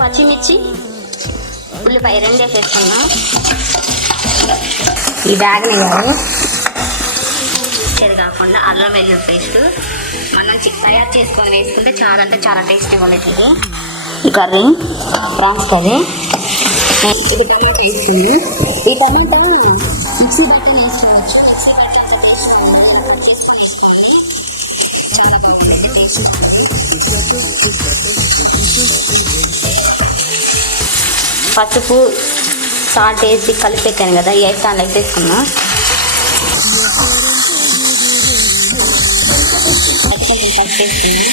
పచ్చిమిర్చి ఉల్లిపాయ రెండే వేసుకున్నాం. ఈ బ్యాగ్ని కాదు ఇది కాకుండా అల్లం వెల్లుల్లి పేస్ట్ మనం తయారు చేసుకొని వేసుకుంటే చాలా అంటే చాలా టేస్టీగా ఉంటుంది ఈ కర్రీ, ప్రాన్స్ కర్రీ. ఇది టమాటో వేస్తుంది. ఈ టమాటో మిక్సీ బట్టి వేసుకోవచ్చు. చాలా బాగుంటుంది. పసుపు సాల్ట్ వేసి కలిపి పెట్టాను కదా, ఈ ఐదు దాంట్లో వేసుకున్నా. పసుపు వేసుకున్నా.